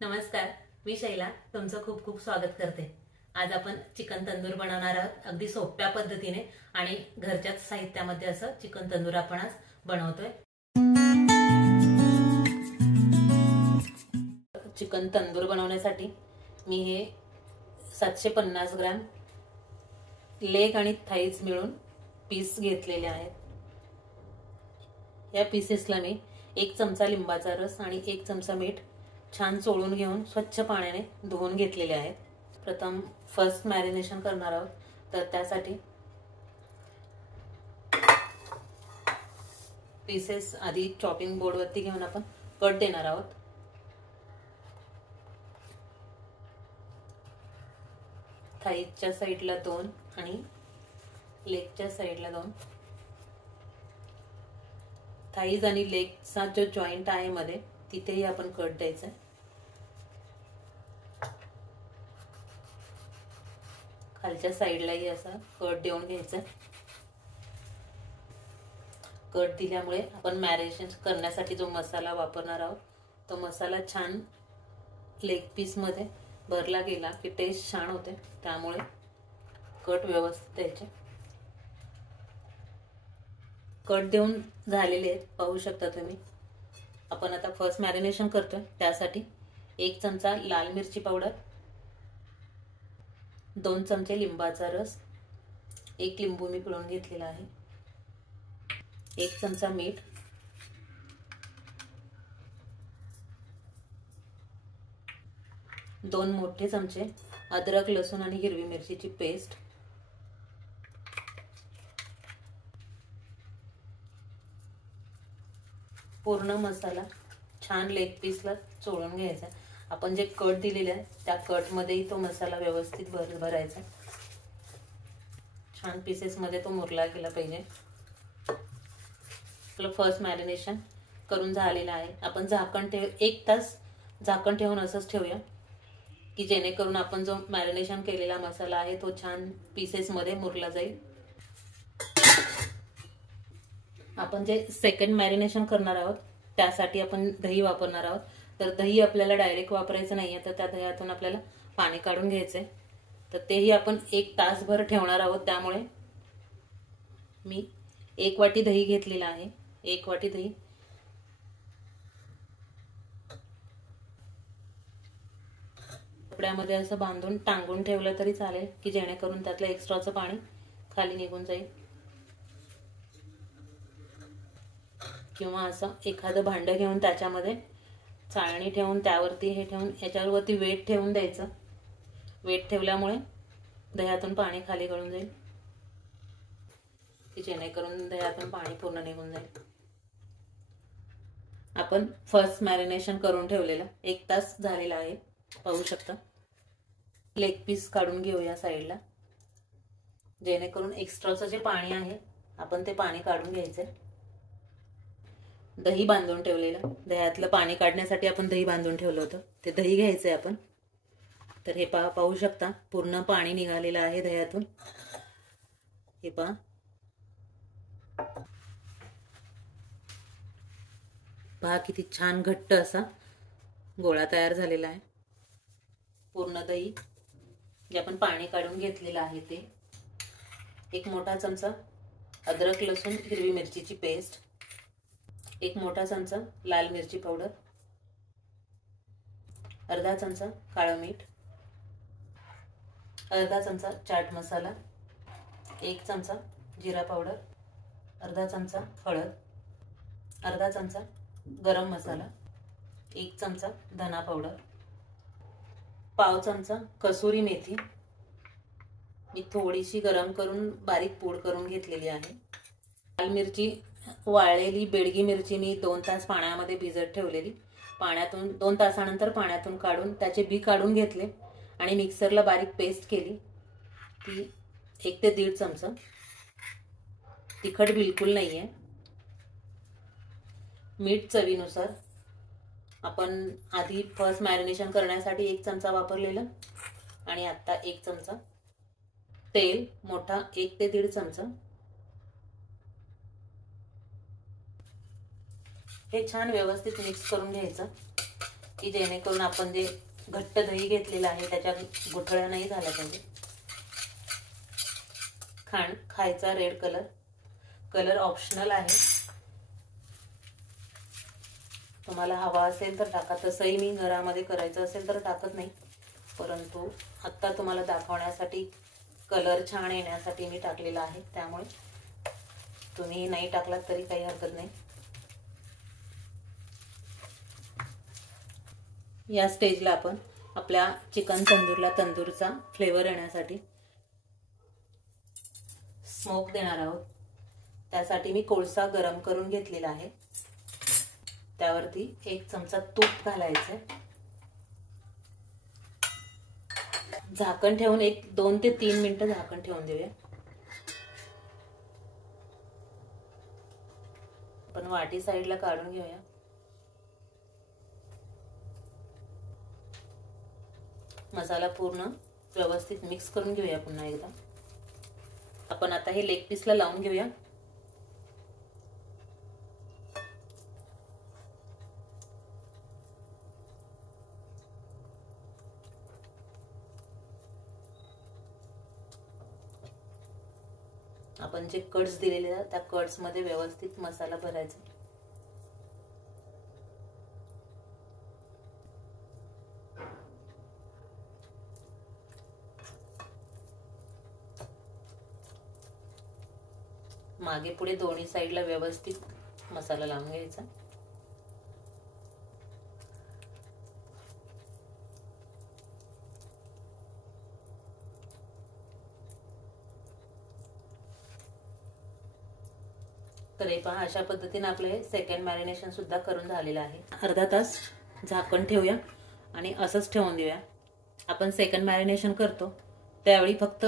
नमस्कार, मी शैला तुमचं खूप खूप स्वागत करते। आज आपण चिकन तंदूर बनवणार आहोत अगदी सोप्या पद्धतीने आणि घरच्याच साहित्यामध्ये असं चिकन तंदूर आपण आज बनवतोय। चिकन तंदूर बनवण्यासाठी मी हे 750 ग्रॅम लेग आणि थाईज मिळून पीस घेतलेले आहेत। या पीसेसला मी 1 चमचा लिंबाचा रस आणि 1 चमचा मीठ छान चोळून घेऊन स्वच्छ पाण्याने धुवून घेतलेले आहेत। प्रथम फर्स्ट मॅरिनेशन करणार आहोत, तर त्यासाठी पीसेस आधी चॉपिंग बोर्ड वरती घेऊन आपण कट देणार आहोत। थाईच्या साइडला 2 आणि लेगच्या साइडला 2। थाईज आणि लेगचा जो जॉइंट आहे मध्ये तिथेही आपण कट द्यायचा आहे। खालच्या साइडलाही असा कट देऊन घ्यायचा। कट दिल्यामुळे आपण मॅरिनेशन करण्यासाठी जो मसाला वापरणार आहोत तो मसाला छान लेग पीस मध्ये भरला गेला की टेस्ट छान होते, त्यामुळे कट व्यवस्थित द्यायचे। कट देऊन झालेले आहेत, पाहू शकता तुम्ही। आपण आता फर्स्ट मॅरिनेशन करतोय, त्यासाठी 1 चमचा लाल मिरची पावडर, 2 चमचे लिंबाचा रस, 1 लिंबू मी पिळून घेतलेला आहे, 1 चमचा मीठ, 2 मोठे चमचे अद्रक लसूण आणि हिरवी मिरचीची पेस्ट, पूर्ण मसाला छान लेग पीसला चोळून घ्यायचा। आपण जे कट दिलेले आहे त्या कट मध्येही तो मसाला व्यवस्थित भरायचा। छान पीसेस मध्ये तो मुरला गेला पाहिजे। आपलं फर्स्ट मॅरिनेशन करून झालेलं आहे। आपण झाकण 1 तास झाकण ठेवून असंच ठेवूया की जेणेकरून आपण जो मॅरिनेशन केलेला मसाला आहे तो छान पीसेस मध्ये मुरला जाईल। आपण जे सेकंड मॅरिनेशन करणार आहोत त्यासाठी आपण दही वापरणार आहोत, तर दही आपल्याला डायरेक्ट वापरायचं नाहीये, तर त्या दह्यातून आपल्याला पाणी काढून घ्यायचंय। तर तेही आपण 1 तासभर ठेवणार आहोत, त्यामुळे मी 1 वाटी दही घेतलेला आहे। 1 वाटी दही कपड्यामध्ये असं बांधून टांगून ठेवलं तरी चालेल की जेणेकरून त्यातलं एक्स्ट्राचं पाणी खाली निघून जाईल, किंवा असं एखादं भांडं घेऊन त्याच्यामध्ये चाळणी ठेवून त्यावरती हे ठेवून याच्यावरती वेट ठेवून द्यायचं। वेट ठेवल्यामुळे दह्यातून पाणी खाली गळून जाईल की जेणेकरून दह्यातून पाणी पूर्ण निघून जाईल। आपण फर्स्ट मॅरिनेशन करून ठेवलेलं 1 तास झालेला आहे, पाहू शकता। लेग पीस काढून घेऊया साईडला, जेणेकरून एक्स्ट्राचं जे पाणी आहे आपण ते पाणी काढून घ्यायचंय। दही बांधून ठेवलेलं, दह्यातलं पाणी काढण्यासाठी आपण दही बांधून ठेवलं होतं ते दही घ्यायचंय आपण। तर हे पाहू शकता पूर्ण पाणी निघालेलं आहे दह्यातून। हे पहा किती छान घट्ट असा गोळा तयार झालेला आहे। पूर्ण दही जे आपण पाणी काढून घेतलेलं आहे ते, 1 मोठा चमचा अद्रक लसूण हिरवी मिरचीची पेस्ट, 1 मोठा चमचा लाल मिरची पावडर, अर्धा चमचा काळं मीठ, अर्धा चमचा चाट मसाला, 1 चमचा जिरा पावडर, अर्धा चमचा हळद, अर्धा चमचा गरम मसाला, 1 चमचा धना पावडर, पाव चमचा कसुरी मेथी मी थोडीशी गरम करून बारीक पूड करून घेतलेली आहे। लाल मिरची वाळलेली बेडगी मिरची मी 2 तास पाण्यामध्ये भिजत ठेवलेली, पाण्यातून 2 तासानंतर पाण्यातून काढून त्याचे बी काढून घेतले आणि मिक्सरला बारीक पेस्ट केली। ती 1 ते 1.5 चमचा, तिखट बिलकुल नाहीये। मीठ चवीनुसार, आपण आधी फर्स्ट मॅरिनेशन करण्यासाठी 1 चमचा वापरलेला आणि आता 1 चमचा तेल मोठा 1 ते 1.5 चमचा। हे छान व्यवस्थित मिक्स करून घ्यायचं। की जेणेकरून आपण जे घट्ट दही घेतलेलं आहे त्याच्या गुठळ्या नाही झाल्या पाहिजे. खायचा रेड कलर ऑप्शनल आहे, तुम्हाला हवा असेल तर टाका. तसंही मी घरामध्ये करायचं असेल तर टाकत नाही, परंतु आत्ता तुम्हाला दाखवण्यासाठी कलर छान येण्यासाठी मी टाकलेला आहे, त्यामुळे तुम्ही नाही टाकलात तरी काही हरकत नाही. या स्टेजला आपण आपल्या चिकन तंदूरला तंदूरचा फ्लेवर येण्यासाठी स्मोक देणार आहोत. त्यासाठी मी कोळसा गरम करून घेतलेला आहे, त्यावरती 1 चमचा तूप घालायचं. झाकण ठेवून 2 ते 3 मिनिटं झाकण ठेवून देऊया. आपण वाटी साईडला काढून घेऊया. मसाला पूर्ण व्यवस्थित मिक्स करून घेऊया पुन्हा एकदा. आपण आता हे लेग पीसला लावून घेऊया. आपण जे कट्स दिलेले आहेत त्या कट्स मध्ये व्यवस्थित मसाला भरायचा. मागे पुढे दोन्ही साईडला व्यवस्थित मसाला लावून घ्यायचा. तर हे पहा, अशा पद्धतीने आपले सेकंड मॅरिनेशन सुद्धा करून झालेलं आहे. अर्धा तास झाकण ठेवूया आणि असंच ठेवून देऊया. आपण सेकंड मॅरिनेशन करतो त्यावेळी फक्त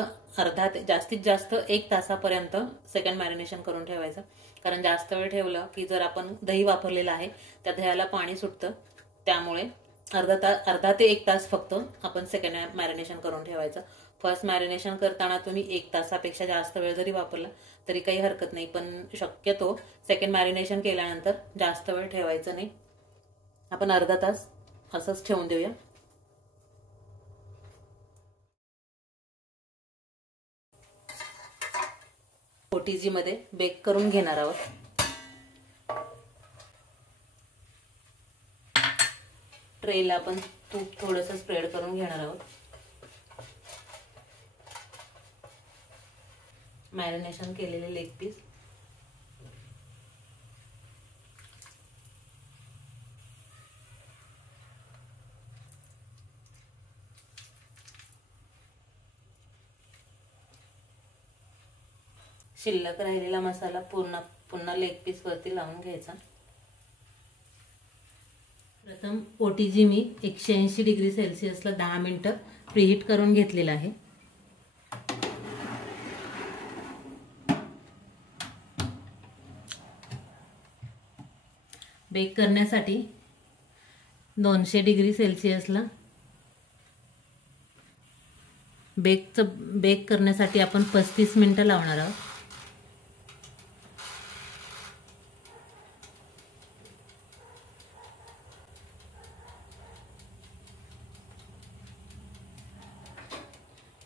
जास्तीत जास्त 1 तासापर्यंत सेकंड मॅरिनेशन करून ठेवायचं, कारण जास्त वेळ ठेवलं की जर आपण दही वापरलेलं आहे त्या दह्याला पाणी सुटतं, त्यामुळे अर्धा ते 1 तास फक्त आपण सेकंड मॅरिनेशन करून ठेवायचं. फर्स्ट मॅरिनेशन करताना तुम्ही 1 तासापेक्षा जास्त वेळ जरी वापरला तरी काही हरकत नाही, पण शक्यतो सेकंड मॅरिनेशन केल्यानंतर जास्त वेळ ठेवायचं नाही. आपण अर्धा तास असंच ठेवून देऊया. OTG मध्ये बेक करून घेणार आहोत. ट्रेला आपण तूप थोडंसं स्प्रेड करून घेणार आहोत. मॅरिनेशन केलेले लेग पीस शिल्लक राहिलेला मसाला पुन्हा लेग पीस वरती लावून घ्यायचा. प्रथम OTG मी 180 डिग्री सेल्सिअसला 10 मिनिटं प्रीहीट करून घेतलेला आहे. बेक करण्यासाठी 200 डिग्री सेल्सिअसला बेक करण्यासाठी आपण 35 मिनिटं लावणार आहोत.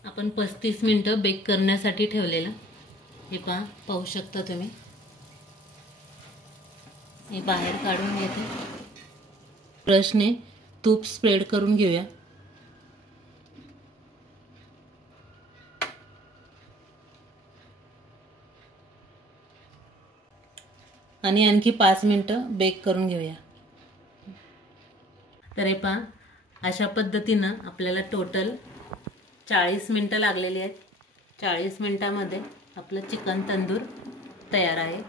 आपण 35 मिनिटं बेक करण्यासाठी ठेवलेलं हे पाहू शकता तुम्ही. हे बाहेर काढून घेते. ब्रशने तूप स्प्रेड करून घेऊया. आणि आणखी 5 मिनिटं बेक करून घेऊया. तर हे पहा, अशा पद्धतीनं आपल्याला टोटल 40 मिनिटं लागलेली आहेत. 40 मिनिटांमध्ये आपलं चिकन तंदूर तयार आहे.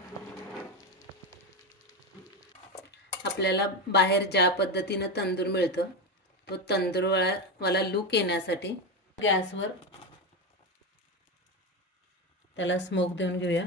आपल्याला बाहेर ज्या पद्धतीनं तंदूर मिळतं तो तंदूरवाला लूक येण्यासाठी गॅसवर त्याला स्मोक देऊन घेऊया.